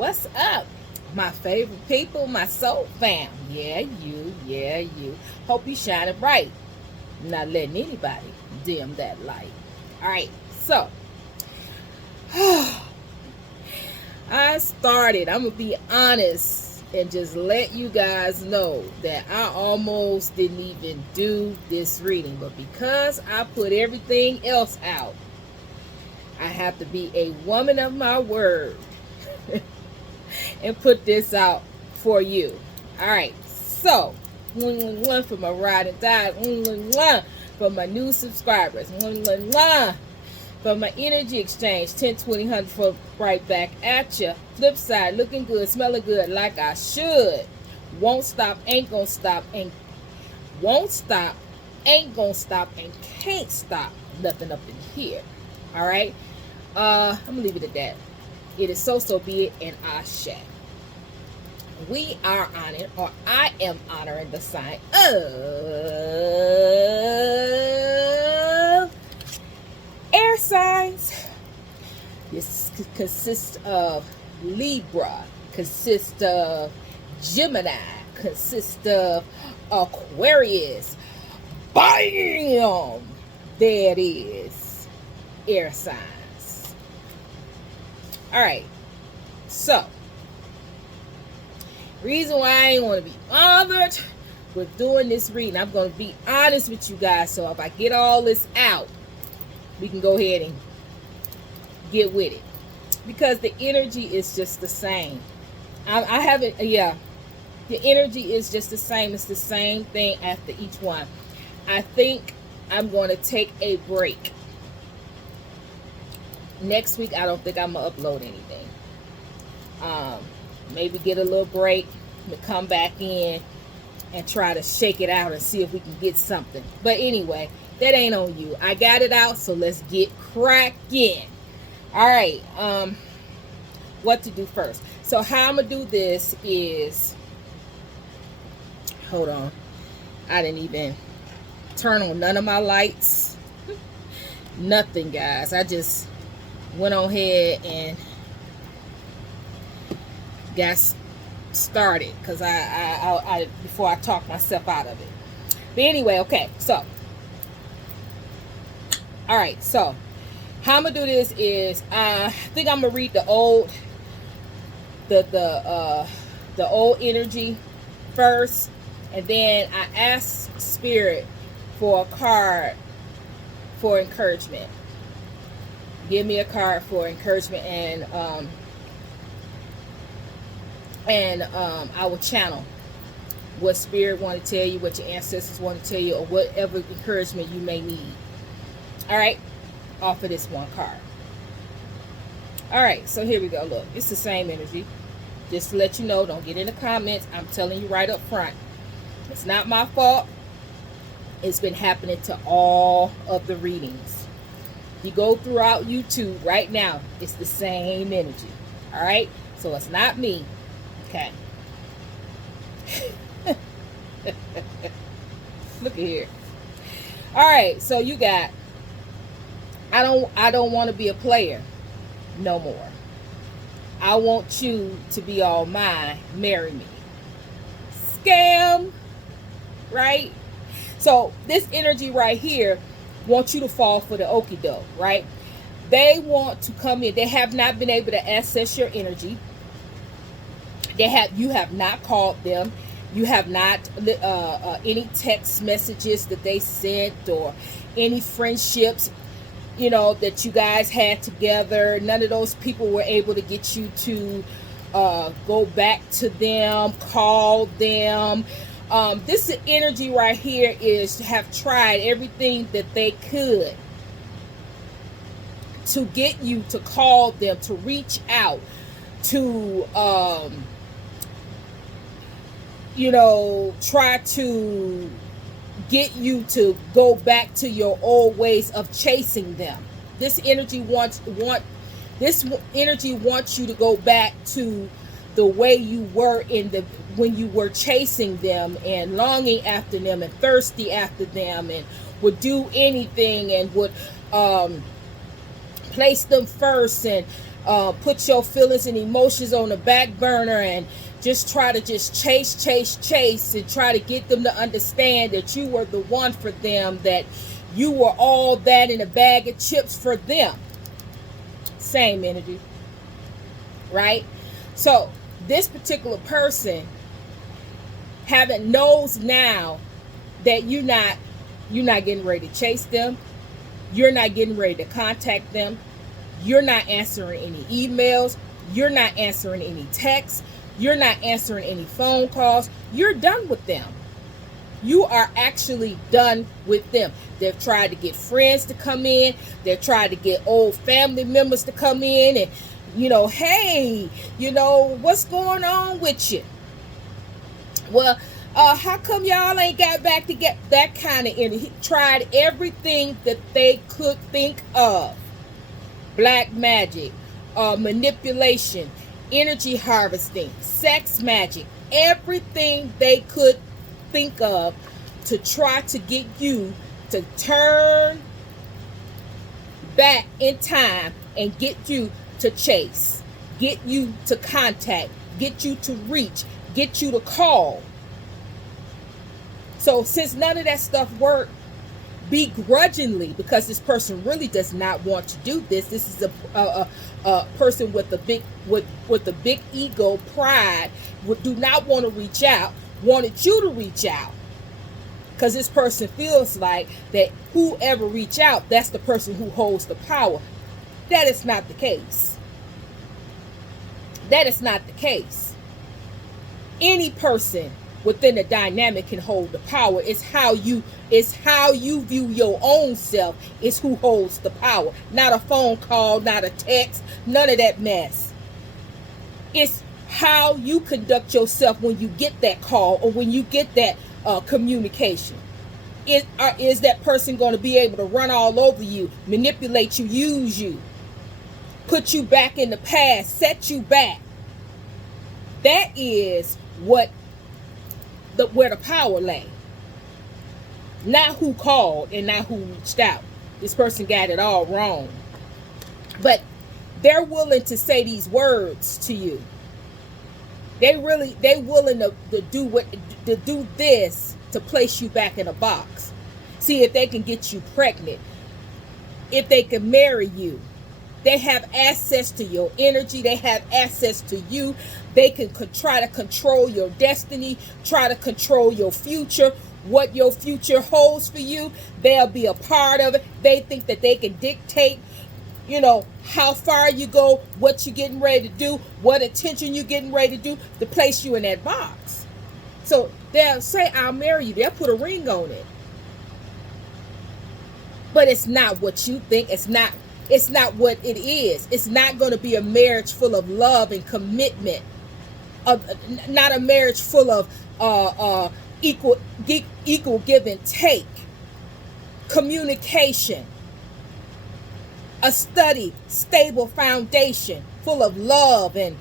What's up? My favorite people, my soul fam. Yeah, you. Hope you shining bright. Not letting anybody dim that light. Alright, so I'm gonna be honest and just let you guys know that I almost didn't even do this reading, but because I put everything else out, I have to be a woman of my word and put this out for you. All right, so one for my ride and die, one for my new subscribers, one for my energy exchange, 10, 20, 100 for right back at you. Flip side, looking good, smelling good like I should. Won't stop, ain't gonna stop, and won't stop, ain't gonna stop, and can't stop. Nothing up in here. All right, I'm gonna leave it at that. It is so be it, and Ashe. We are honored, or I am honoring the sign of air signs. This consists of Libra, consists of Gemini, consists of Aquarius. Bam! There it is. Air signs. All right. So, reason why I ain't want to be bothered with doing this reading, I'm going to be honest with you guys. So if I get all this out, we can go ahead and get with it, because the energy is just the same. I haven't, the energy is just the same. It's the same thing after each one. I think I'm going to take a break. Next week, I don't think I'm going to upload anything. Maybe get a little break, come back in and try to shake it out and see if we can get something. But anyway, that ain't on you. I got it out, so let's get cracking. All right, what to do first. So how I'm gonna do this is, hold on, I didn't even turn on none of my lights. Nothing, guys. I just went on ahead and got started because I before I talk myself out of it. But anyway, okay, so all right, so how I'm gonna do this is I think I'm gonna read the old old energy first, and then I ask Spirit for a card for encouragement. Give me a card for encouragement, and I will channel what Spirit want to tell you, what your ancestors want to tell you, or whatever encouragement you may need. All right, off of this one card. All right, so here we go. Look, it's the same energy. Just to let you know, don't get in the comments. I'm telling you right up front. It's not my fault. It's been happening to all of the readings. You go throughout YouTube right now, it's the same energy. All right, so it's not me. Okay. Look at here. All right, so you got, I don't want to be a player no more. I want you to be all mine. Marry me. Scam. Right? So this energy right here wants you to fall for the okie doke, right? They want to come in. They have not been able to access your energy. You have not called them. You have not any text messages that they sent, or any friendships, that you guys had together. None of those people were able to get you to go back to them, call them. This energy right here is have tried everything that they could to get you to call them, to reach out, to try to get you to go back to your old ways of chasing them. This energy wants you to go back to the way you were when you were chasing them and longing after them and thirsty after them, and would do anything and would place them first, and put your feelings and emotions on the back burner and just try to just chase and try to get them to understand that you were the one for them, that you were all that in a bag of chips for them. Same energy, right? So this particular person knows now that you're not getting ready to chase them. You're not getting ready to contact them. You're not answering any emails. You're not answering any texts. You're not answering any phone calls. You're done with them. You are actually done with them. They've tried to get friends to come in. They've tried to get old family members to come in and, hey, what's going on with you? Well, how come y'all ain't got back to get that kind of energy? He tried everything that they could think of. Black magic, manipulation, energy harvesting, sex magic, everything they could think of to try to get you to turn back in time and get you to chase, get you to contact, get you to reach, get you to call. So since none of that stuff worked, begrudgingly, because this person really does not want to do this. This is a person with a big ego, pride, do not want to reach out, wanted you to reach out. Because this person feels like that whoever reach out, that's the person who holds the power. That is not the case. That is not the case. Any person within the dynamic can hold the power. It's how you view your own self is who holds the power. Not a phone call, not a text, none of that mess. It's how you conduct yourself when you get that call or when you get that communication. Is that person going to be able to run all over you, manipulate you, use you, put you back in the past, set you back? That is where the power lay. Not who called and not who reached out. This person got it all wrong. But they're willing to say these words to you. They willing to do this to place you back in a box. See if they can get you pregnant. If they can marry you. They have access to your energy. They have access to you. They can try to control your destiny, try to control your future, what your future holds for you. They'll be a part of it. They think that they can dictate, how far you go, what you're getting ready to do, what attention you're getting ready to do to place you in that box. So they'll say, I'll marry you. They'll put a ring on it. But it's not what you think. It's not what it is. It's not going to be a marriage full of love and commitment. Not a marriage full of equal give and take. Communication. A steady, stable foundation full of love and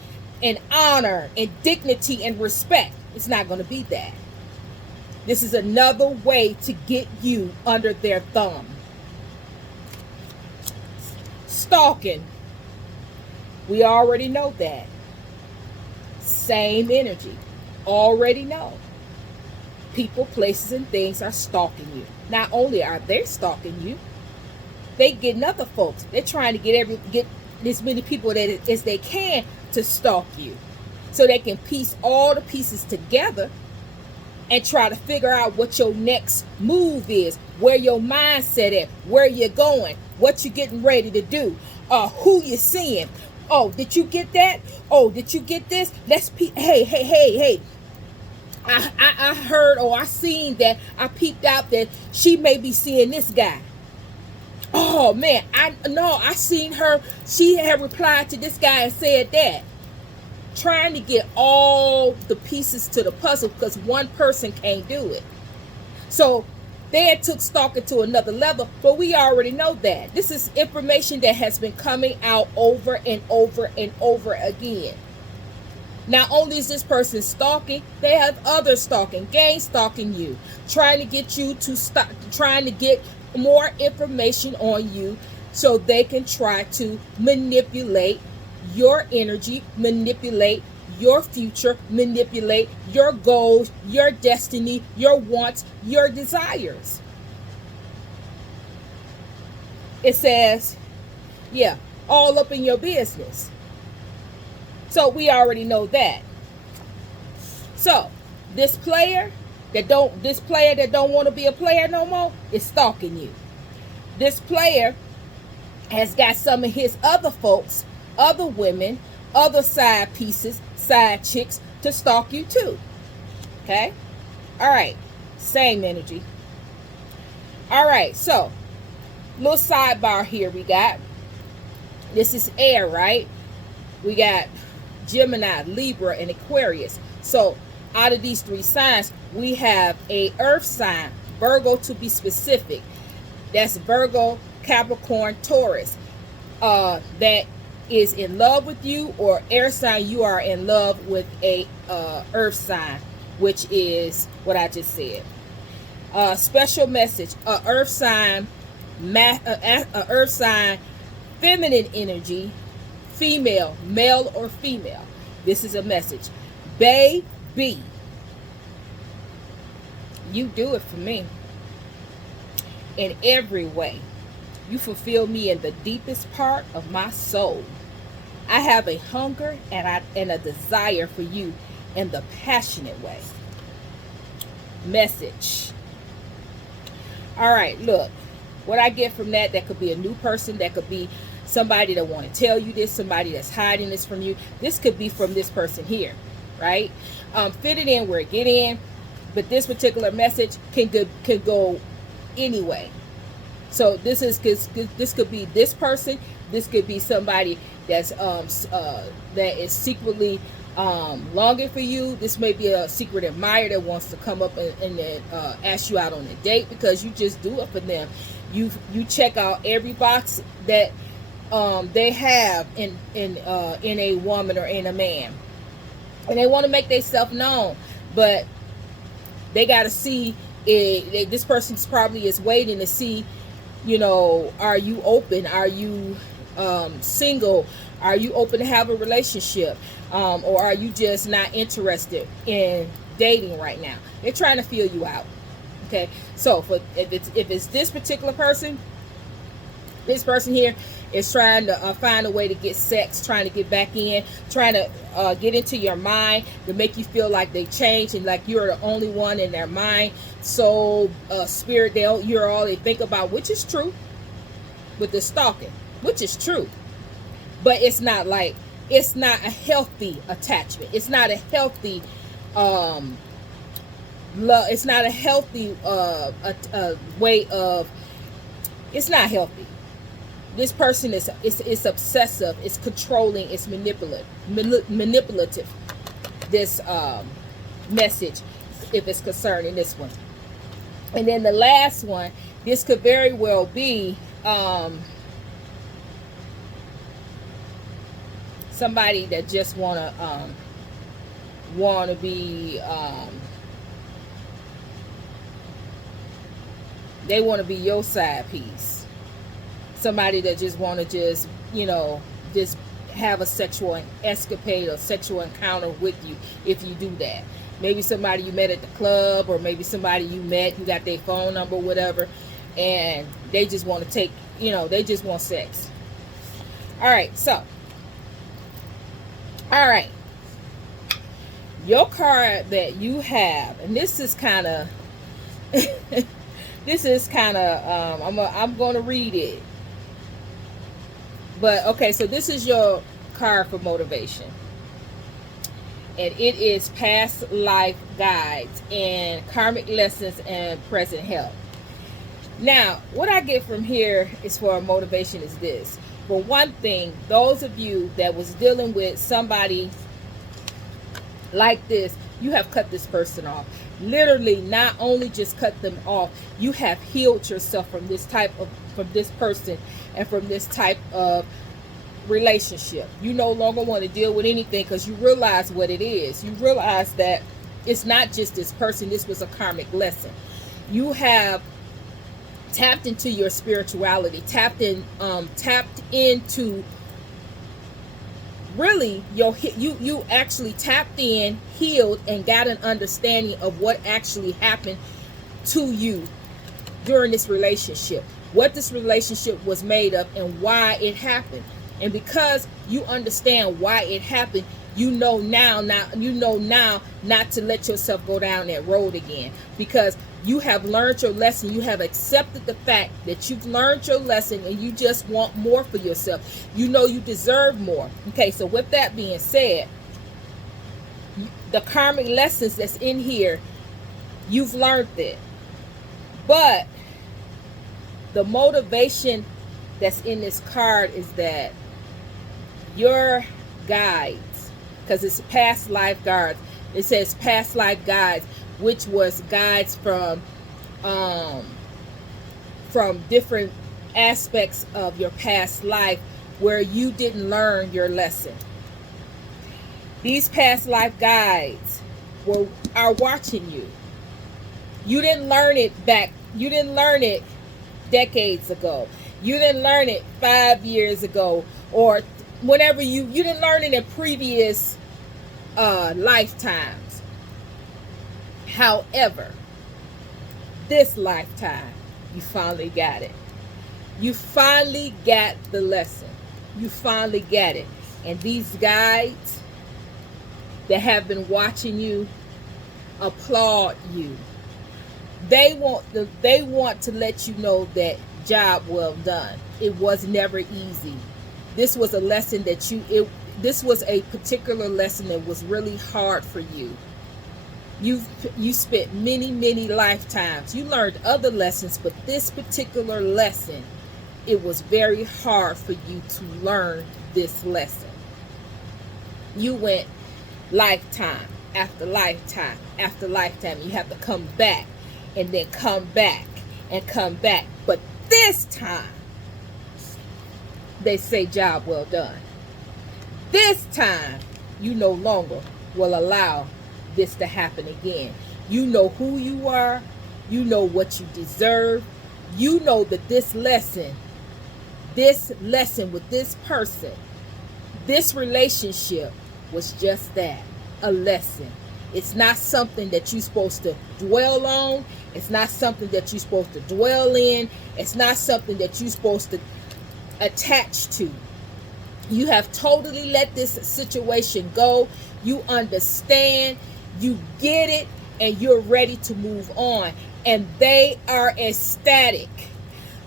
honor and dignity and respect. It's not going to be that. This is another way to get you under their thumb. Stalking. We already know that. Same energy. Already know. People, places, and things are stalking you. Not only are they stalking you, they getting other folks. They're trying to get as many people as they can to stalk you, so they can piece all the pieces together and try to figure out what your next move is, where your mindset at, where you're going, what you're getting ready to do, who you're seeing. Oh, did you get that? Oh, did you get this? Hey. I heard or I seen that. I peeped out that she may be seeing this guy. Oh man, I seen her. She had replied to this guy and said that. Trying to get all the pieces to the puzzle because one person can't do it. So they had took stalking to another level, but we already know that. This is information that has been coming out over and over and over again. Not only is this person stalking, they have others stalking, gang stalking you, trying to get you to stop, trying to get more information on you so they can try to manipulate your energy, manipulate your future, manipulate your goals, your destiny, your wants, your desires. It says, yeah, all up in your business. So we already know that. So this player that don't want to be a player no more is stalking you. This player has got some of his other folks, other women, other side pieces, side chicks to stalk you too. Okay? All right. Same energy. All right. So, little sidebar here we got. This is air, right? We got Gemini, Libra, and Aquarius. So, out of these three signs, we have a earth sign, Virgo to be specific. That's Virgo, Capricorn, Taurus. That is in love with you, or air sign, you are in love with a earth sign, which is what I just said. Special message: earth sign, earth sign, feminine energy, female, male or female. This is a message, baby. You do it for me in every way. You fulfill me in the deepest part of my soul. I have a hunger and a desire for you in the passionate way. Message. All right, look. What I get from that could be a new person. That could be somebody that want to tell you this. Somebody that's hiding this from you. This could be from this person here, right? Fit it in where it get in. But this particular message can go anyway. So this could be this person. This could be somebody that's that is secretly longing for you. This may be a secret admirer that wants to come up and ask you out on a date because you just do it for them. You check out every box that they have in a woman or in a man, and they want to make themselves known, but they got to see it. This person's probably is waiting to see, are you open? Are you single? Are you open to have a relationship? Or are you just not interested in dating right now? They're trying to feel you out. Okay, so if it's this particular person, this person here is trying to find a way to get sex, trying to get back in, trying to get into your mind to make you feel like they changed and like you're the only one in their mind, soul, spirit. You're all they think about, which is true with the stalking, which is true, but it's not a healthy attachment. It's not a healthy love. It's not a healthy way of. It's not healthy. This person is obsessive, it's controlling, it's manipulative. This message, if it's concerning this one. And then the last one, this could very well be somebody that just wanna be they want to be your side piece. Somebody that just want to just have a sexual escapade or sexual encounter with you if you do that. Maybe somebody you met at the club, or maybe somebody you got their phone number, whatever, and they just want to take, they just want sex. All right, so, all right. Your card that you have, and this is kind of, I'm going to read it. But, okay, so this is your card for motivation. And it is past life guides and karmic lessons and present help. Now, what I get from here is for motivation is this. For one thing, those of you that was dealing with somebody like this, you have cut this person off. Literally, not only just cut them off, you have healed yourself from this person and from this type of relationship. You no longer want to deal with anything because you realize what it is. You realize that it's not just this person. This was a karmic lesson. You have tapped into your spirituality, tapped into really you actually tapped in, healed, and got an understanding of what actually happened to you during this relationship, what this relationship was made of, and why it happened. And because you understand why it happened, you know now not to let yourself go down that road again, because you have learned your lesson. You have accepted the fact that you've learned your lesson, and you just want more for yourself. You know you deserve more. Okay, so with that being said, the karmic lessons that's in here, you've learned it. But the motivation that's in this card is that your guides, because it's past life guides, it says past life guides, which was guides from different aspects of your past life where you didn't learn your lesson. These past life guides are watching you. You didn't learn it back. You didn't learn it decades ago. You didn't learn it 5 years ago, or whenever you didn't learn it in previous lifetimes. However, this lifetime, you finally got it. You finally got the lesson. You finally got it. And these guides that have been watching you applaud you. They want to let you know that job well done. It was never easy. This was a lesson that this was a particular lesson that was really hard for you. You spent many lifetimes. You learned other lessons, but this particular lesson, it was very hard for you to learn this lesson. You went lifetime after lifetime after lifetime. You have to come back and then come back and come back. But this time, they say job well done. This time, you no longer will allow this to happen again. You know who you are. You know what you deserve. You know that this lesson with this person, this relationship was just that, a lesson. It's not something that you're supposed to dwell on. It's not something that you're supposed to dwell in. It's not something that you're supposed to attach to. You have totally let this situation go. You understand, you get it, and you're ready to move on. And they are ecstatic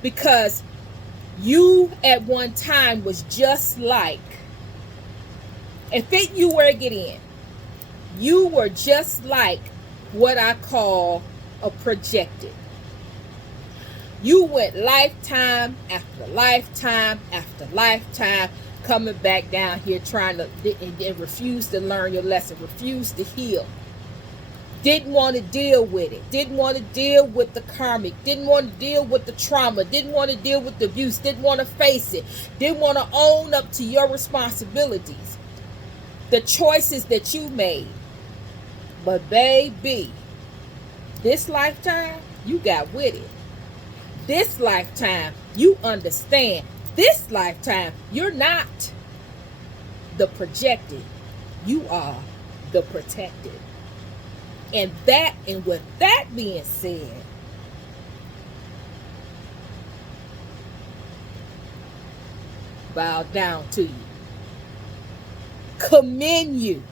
because you at one time was just like, if you were to get in, you were just like what I call a projected. You went lifetime after lifetime after lifetime, coming back down here trying to, and refuse to learn your lesson, refuse to heal. Didn't want to deal with it. Didn't want to deal with the karmic. Didn't want to deal with the trauma. Didn't want to deal with the abuse. Didn't want to face it. Didn't want to own up to your responsibilities, the choices that you made. But baby, this lifetime, you got with it. This lifetime, you understand. This lifetime, you're not the projected. You are the protected. And with that being said, bow down to you. Commend you.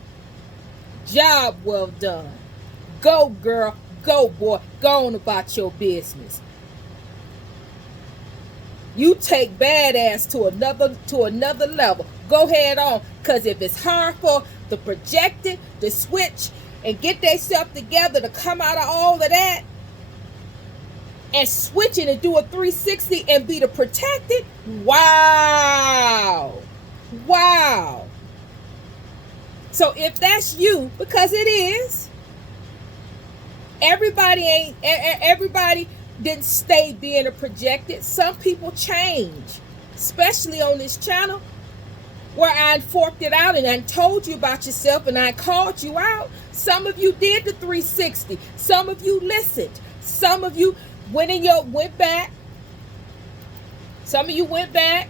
Job well done. Go girl, go boy, go on about your business. You take badass to another level. Go head on. Because if it's hard for the projected to switch and get themselves together to come out of all of that and switch it and do a 360 and be the protected, wow. Wow. So if that's you, because it is, everybody didn't stay being a projected. Some people change, especially on this channel where I forked it out and I told you about yourself and I called you out. Some of you did the 360. Some of you listened. Some of you went back. Some of you went back.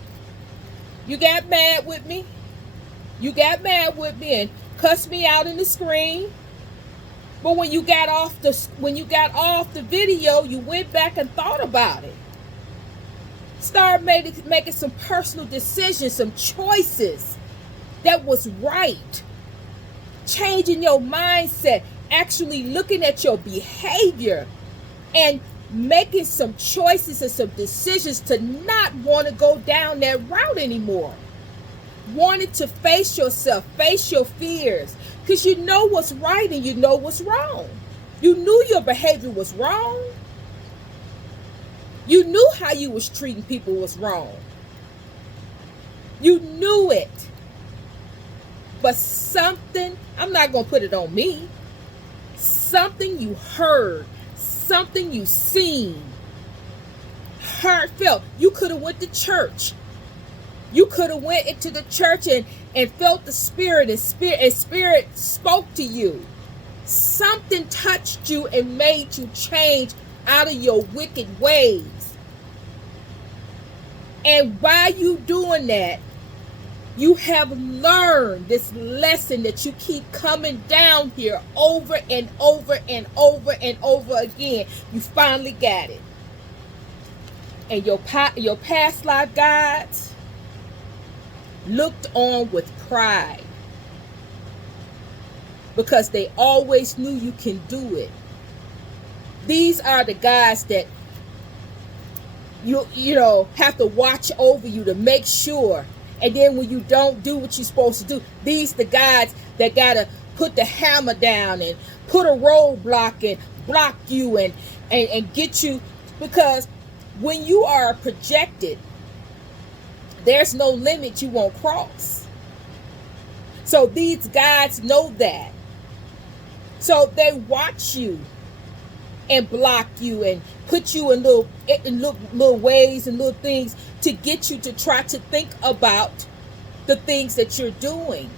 You got mad with me. You got mad with me and cussed me out in the screen. But when you got off the video, you went back and thought about it. Start making some personal decisions, some choices that was right. Changing your mindset, actually looking at your behavior and making some choices and some decisions to not want to go down that route anymore. Wanted to face yourself, face your fears, because you know what's right and you know what's wrong. You knew your behavior was wrong. You knew how you was treating people was wrong. You knew it. But something, I'm not going to put it on me, something you heard, something you seen, heartfelt. You could have went to church. You could have went into the church and felt the spirit, and spirit spoke to you. Something touched you and made you change out of your wicked ways. And by you doing that, you have learned this lesson that you keep coming down here over and over and over and over again. You finally got it. And your past life guides looked on with pride because they always knew you can do it. These are the guys that you know have to watch over you to make sure. And then when you don't do what you're supposed to do, these the guys that gotta put the hammer down and put a roadblock and block you and get you, because when you are projected, there's no limit you won't cross. So these guys know that. So they watch you and block you and put you in little ways and little things to get you to try to think about the things that you're doing,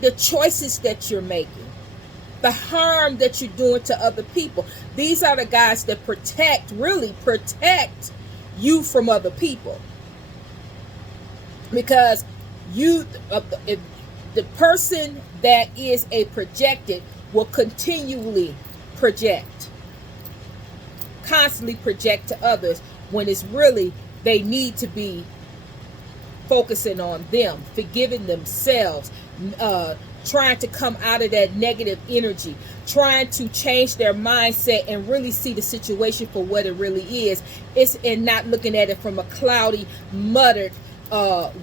the choices that you're making, the harm that you're doing to other people. These are the guys that really protect you from other people. Because if the person that is a projected will continually project, constantly project to others, when it's really they need to be focusing on them, forgiving themselves, trying to come out of that negative energy, trying to change their mindset and really see the situation for what it really is. And not looking at it from a cloudy, muttered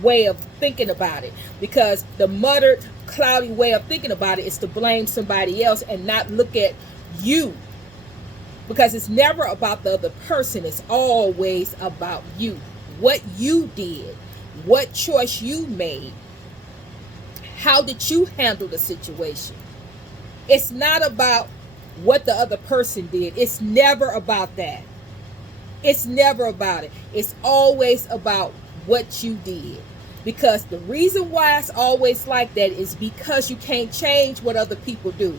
way of thinking about it. Because the muttered, cloudy way of thinking about it is to blame somebody else and not look at you. Because it's never about the other person. It's always about you. What you did. What choice you made. How did you handle the situation? It's not about what the other person did. It's never about that. It's never about it. It's always about what you did. Because the reason why it's always like that is because you can't change what other people do.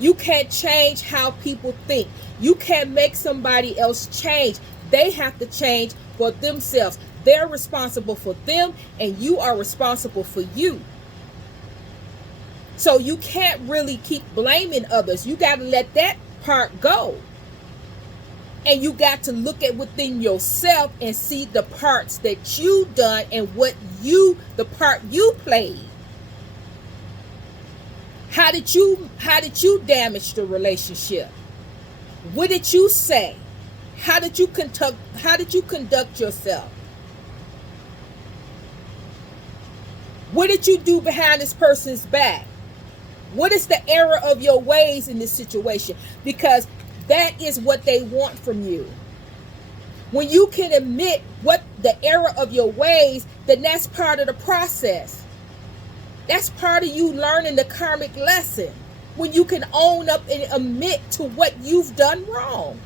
You can't change how people think. You can't make somebody else change. They have to change for themselves. They're responsible for them, and you are responsible for you. So you can't really keep blaming others. You got to let that part go. And you got to look at within yourself and see the parts that you done and the part you played. How did you damage the relationship? What did you say? How did you conduct yourself? What did you do behind this person's back? What is the error of your ways in this situation? Because that is what they want from you. When you can admit what the error of your ways, then that's part of the process. That's part of you learning the karmic lesson. When you can own up and admit to what you've done wrong.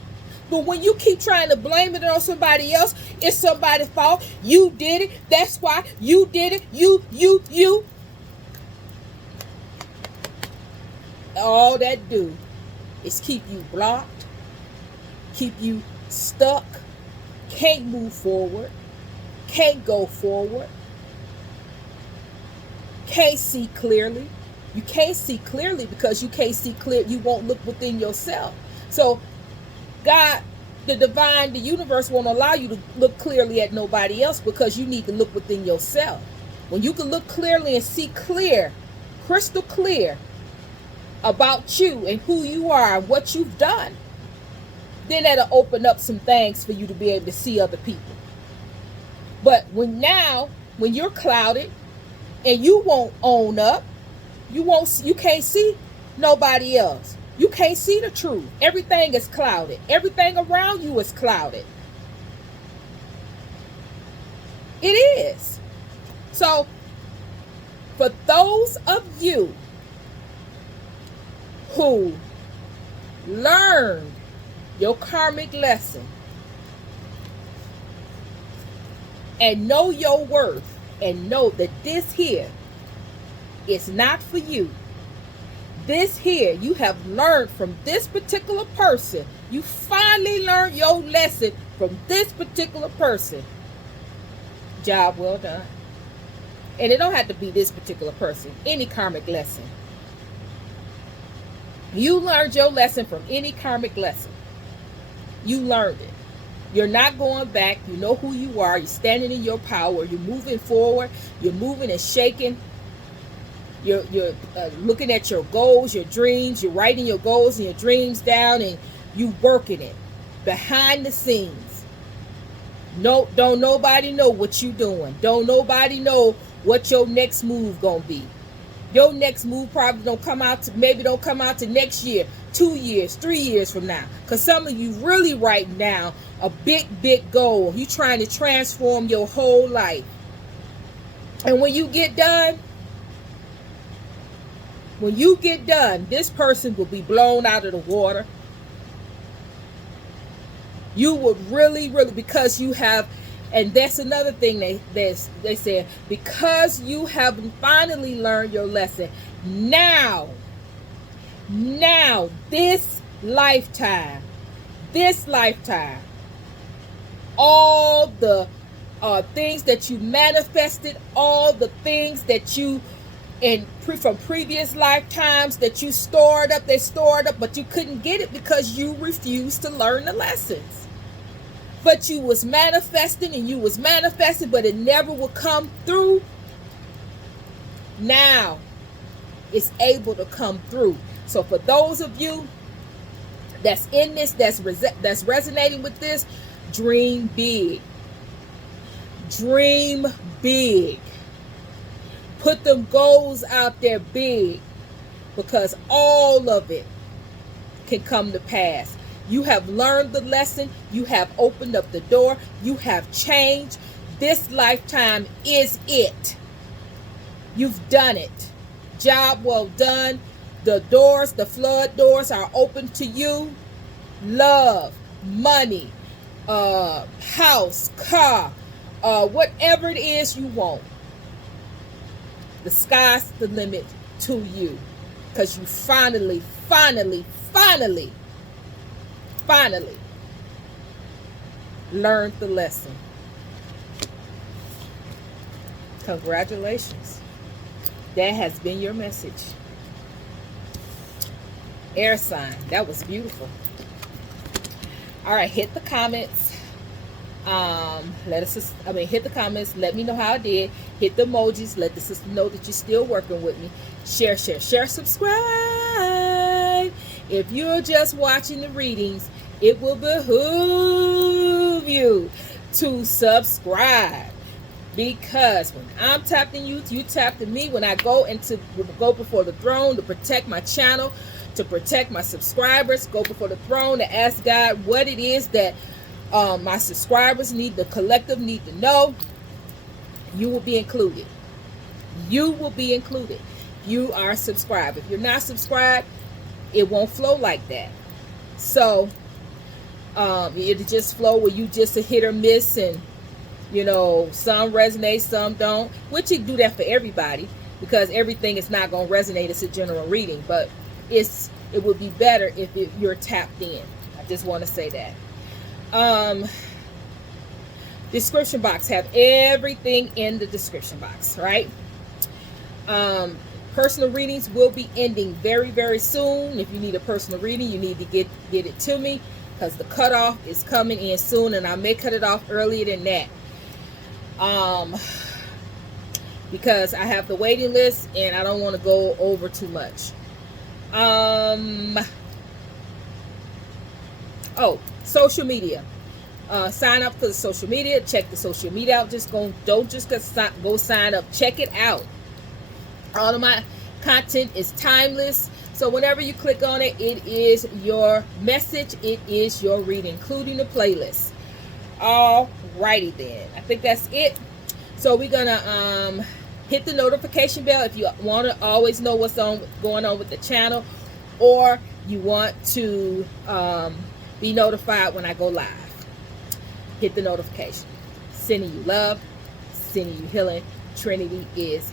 But when you keep trying to blame it on somebody else, it's somebody's fault. You did it. That's why you did it. You. All that do is keep you blocked, keep you stuck, can't move forward, can't go forward. can't see clearly. You can't see clearly because you can't see clear. You won't look within yourself. So God, the divine, the universe won't allow you to look clearly at nobody else because you need to look within yourself. When you can look clearly and see clear, crystal clear about you and who you are and what you've done, then that'll open up some things for you to be able to see other people. But when you're clouded and you won't own up, you can't see nobody else. You can't see the truth. Everything is clouded. Everything around you is clouded. It is. So, for those of you who learned your karmic lesson and know your worth and know that this here is not for you. This here, you have learned from this particular person. You finally learned your lesson from this particular person. Job well done. And it don't have to be this particular person. Any karmic lesson. You learned your lesson from any karmic lesson. You learned it. You're not going back. You know who you are. You're standing in your power. You're moving forward. You're moving and shaking. You're looking at your goals, your dreams. You're writing your goals and your dreams down, and you working it behind the scenes. No, don't nobody know what you doing. Don't nobody know what your next move gonna be. Your next move probably don't come out to next year, 2 years, 3 years from now. Because some of you really writing down a big goal. You trying to transform your whole life. And when you get done, this person will be blown out of the water. You would really, because you have, and that's another thing they said, because you have finally learned your lesson. Now, this lifetime, all the things that you manifested, all the things that you from previous lifetimes that you stored up, but you couldn't get it because you refused to learn the lessons. But you was manifesting, but it never would come through. Now it's able to come through. So for those of you that's in this, that's resonating with this, dream big. Dream big. Put them goals out there big, because all of it can come to pass. You have learned the lesson. You have opened up the door. You have changed. This lifetime is it. You've done it. Job well done. The doors, the flood doors are open to you. Love, money, house, car, whatever it is you want. The sky's the limit to you, because you finally learned the lesson. Congratulations. That has been your message. Air sign. That was beautiful. All right, hit the comments. Hit the comments. Let me know how I did. Hit the emojis. Let the sister know that you're still working with me. Share, subscribe. If you're just watching the readings, it will behoove you to subscribe. Because when I'm tapping you, you tapping me. When I go before the throne to protect my channel, to protect my subscribers, go before the throne to ask God what it is that my subscribers the collective need to know, you will be included. You will be included. You are subscribed. If you're not subscribed, it won't flow like that. So it'll just flow where you just a hit or miss, and some resonate, some don't, which you do that for everybody, because everything is not going to resonate as a general reading. But it would be better if you're tapped in. I just want to say that. Description box, have everything in the description box, right? Personal readings will be ending very, very soon. If you need a personal reading, you need to get it to me, because the cutoff is coming in soon, and I may cut it off earlier than that. Because I have the waiting list and I don't want to go over too much. Oh, social media. Sign up for the social media. Check the social media out. Don't just go sign up. Check it out. All of my content is timeless. So whenever you click on it, it is your message. It is your reading, including the playlist. Alrighty then. I think that's it. So we're gonna hit the notification bell if you want to always know what's going on with the channel, or you want to be notified when I go live. Hit the notification. Sending you love, sending you healing. Trinity is